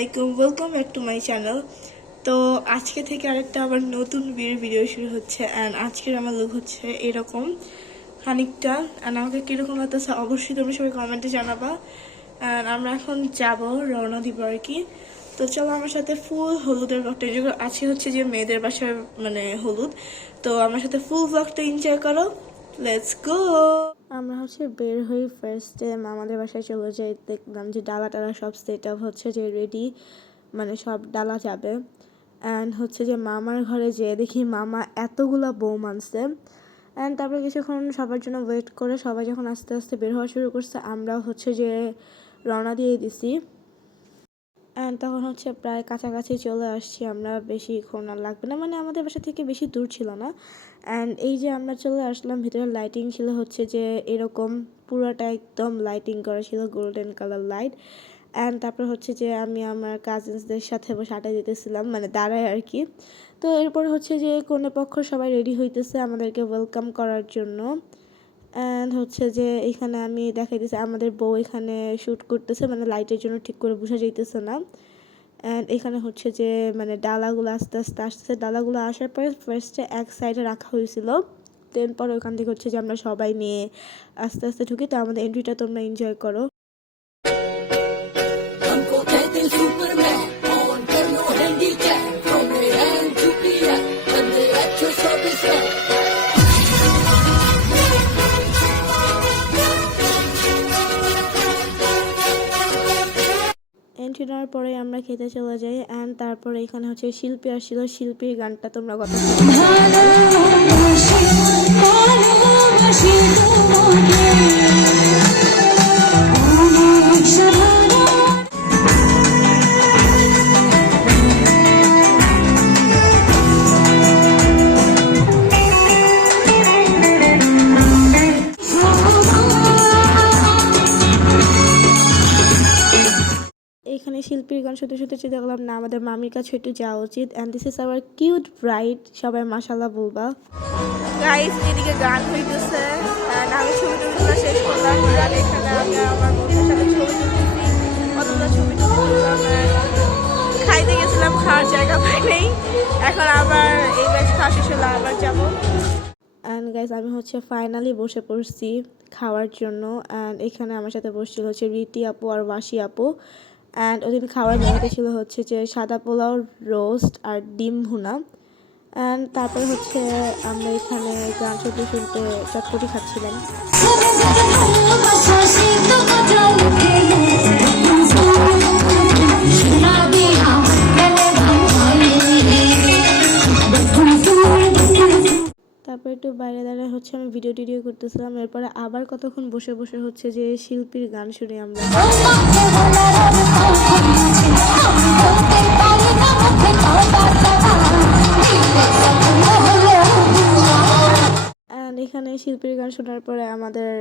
আলাইকুম, welcome back to my channel. তো আজকে থেকে আরেকটা আবার নতুন বিয়ের ভিডিও শুরু হচ্ছে। অ্যান্ড আজকের আমার লুক হচ্ছে এরকম খানিকটা। অ্যান্ড আমাকে কীরকম লাগতেছে অবশ্যই তোমরা সবাই কমেন্টে জানাবা। অ্যান্ড আমরা এখন যাব, রওনা দিব আর কি। তো চলো আমার সাথে ফুল হলুদের ব্লগটা, যেগুলো আছে হচ্ছে যে মেয়েদের বাসার মানে হলুদ। তো আমার সাথে ফুল ব্লগটা এনজয় করো, লেটস গো। আমরা হচ্ছে বের হই, ফার্স্টে মামাদের বাসায় চলে যাই। দেখলাম যে ডালা টালা সব সেট আপ হচ্ছে যে রেডি, মানে সব ডালা যাবে। অ্যান্ড হচ্ছে যে মামার ঘরে যেয়ে দেখি মামা এতগুলা বউ মানছে। অ্যান্ড তারপরে কিছুক্ষণ সবার জন্য ওয়েট করে সবাই যখন আস্তে আস্তে বের হওয়া শুরু করছে, আমরা হচ্ছে যে রওনা দিয়ে দিছি। অ্যান্ড তখন হচ্ছে প্রায় কাছাকাছি চলে আসছি আমরা, বেশিক্ষণ আর লাগবে না, মানে আমাদের বাসা থেকে বেশি দূর ছিল না। অ্যান্ড এই যে আমরা চলে আসলাম, ভিতরে লাইটিং ছিল হচ্ছে যে এরকম পুরোটা একদম লাইটিং করা ছিল, গোল্ডেন কালার লাইট। অ্যান্ড তারপর হচ্ছে যে আমি আমার কাজিনসদের সাথে বসে আড্ডা দিতেছিলাম, মানে দাঁড়ায় আর কি। তো এরপর হচ্ছে যে কনেপক্ষ সবাই রেডি হইতেছে আমাদেরকে ওয়েলকাম করার জন্য। অ্যান্ড হচ্ছে যে এখানে আমি দেখাইতেছি আমাদের বউ এখানে শ্যুট করতেছে, মানে লাইটের জন্য ঠিক করে বোঝা যাইতেছে না। অ্যান্ড এখানে হচ্ছে যে মানে ডালাগুলো আস্তে আস্তে আসতেছে, ডালাগুলো আসার পরে ফার্স্টে এক সাইডে রাখা হয়েছিল, দেন পরে ওখান থেকে হচ্ছে যে আমরা সবাই নিয়ে আস্তে আস্তে ঢুকি। তো আমাদের এন্ট্রিটা তোমরা এনজয় করো। এন্ট্রি নেওয়ার পরে আমরা খেতে চলে যাই। অ্যান্ড তারপরে এখানে হচ্ছে শিল্পী আসছিল, শিল্পীর গানটা তোমরা কথা এখানে শিল্পীর গান শুনতে শুনতে দেখলাম না আমাদের মামির কাছে একটু যাওয়া উচিত। And this is our cute bride, সবাই মাশাআল্লাহ বলবা। গাইস এদিকে গান হইতেছে, অ্যান্ড আমি ছবি টুবিগুলো শেষ করলাম। আর এখানে আমি আমার বন্ধুদের সাথে ছবি তুলতেছি, কতগুলো ছবি তুললাম। খাইতে গেছিলাম, খাওয়ার জায়গা পাই নেই, এখন আবার এই ব্যাগ খাওয়া শেষ হলো আবার যাবো। অ্যান্ড গাইস আমি হচ্ছে ফাইনালি বসে পড়ছি খাওয়ার জন্য। অ্যান্ড এখানে আমার সাথে বসছিল হচ্ছে রীতি আপু আর ওয়াসি আপু। অ্যান্ড ওদিন খাওয়ার মেনুতে ছিল হচ্ছে যে সাদা পোলাও, রোস্ট আর ডিম ভুনা। অ্যান্ড তারপর হচ্ছে আমরা এখানে গান শুনতে শুনতে চটপটি খাচ্ছিলাম। তারপর একটু বাইরে দাঁড়িয়ে হচ্ছে আমি ভিডিও টিডিও করতেছিলাম। এরপরে আবার কতক্ষণ বসে বসে হচ্ছে যে শিল্পীর গান শুনি আমরা। অ্যান্ড এখানে শিল্পীর গান শোনার পরে আমাদের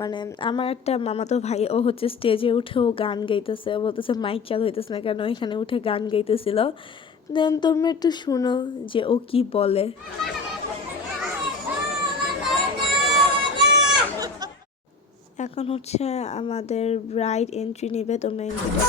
মানে আমার একটা মামাতো ভাই, ও হচ্ছে স্টেজে উঠেও গান গাইতেছে, বলতেছে মাইক চালু হইতেছে না কেন, এখানে উঠে গান গাইতেছিল। দেন তোমরা একটু শুনো যে ও কি বলে। এখন হচ্ছে আমাদের ব্রাইড এন্ট্রি নেবে, তোমরা এন্ট্রিটা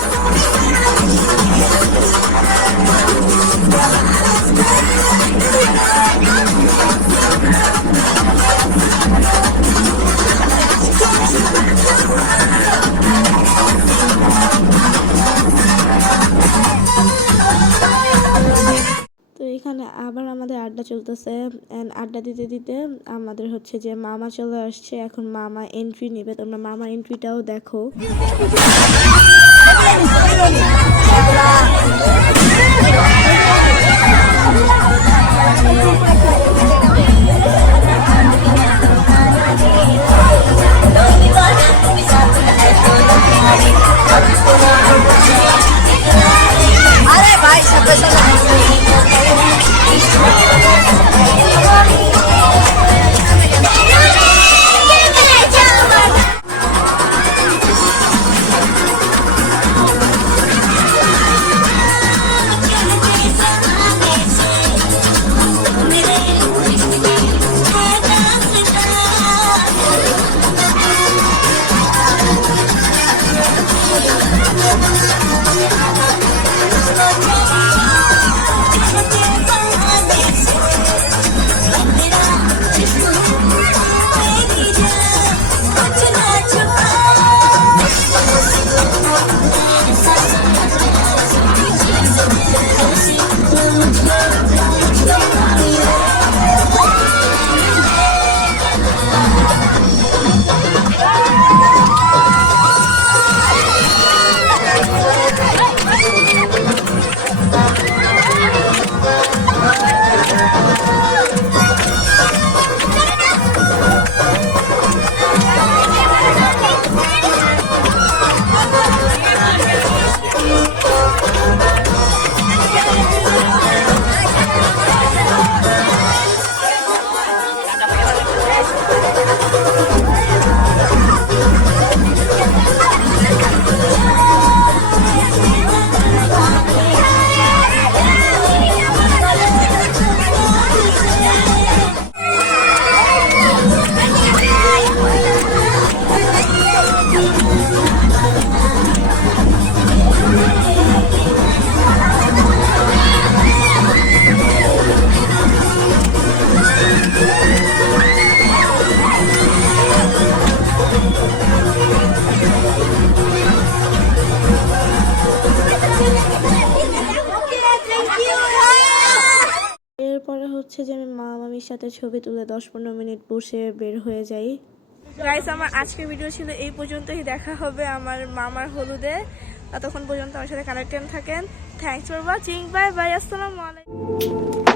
এখানে আবার আমাদের আড্ডা চলতেছে। অ্যান্ড আড্ডা দিতে দিতে আমাদের হচ্ছে যে মামা চলে আসছে, এখন মামা এন্ট্রি নেবে, তোমরা মামা এন্ট্রিটাও দেখো। এরপরে হচ্ছে যে আমি মা মামির সাথে ছবি তুলে 10-15 মিনিট বসে বের হয়ে যাই। গাইস, আমার আজকের ভিডিও ছিল এই পর্যন্তই। দেখা হবে আমার মামার হলুদে। ততক্ষণ পর্যন্ত আমার সাথে কানেক্টেড থাকেন। Thanks for watching. Bye bye. আসসালামু আলাইকুম।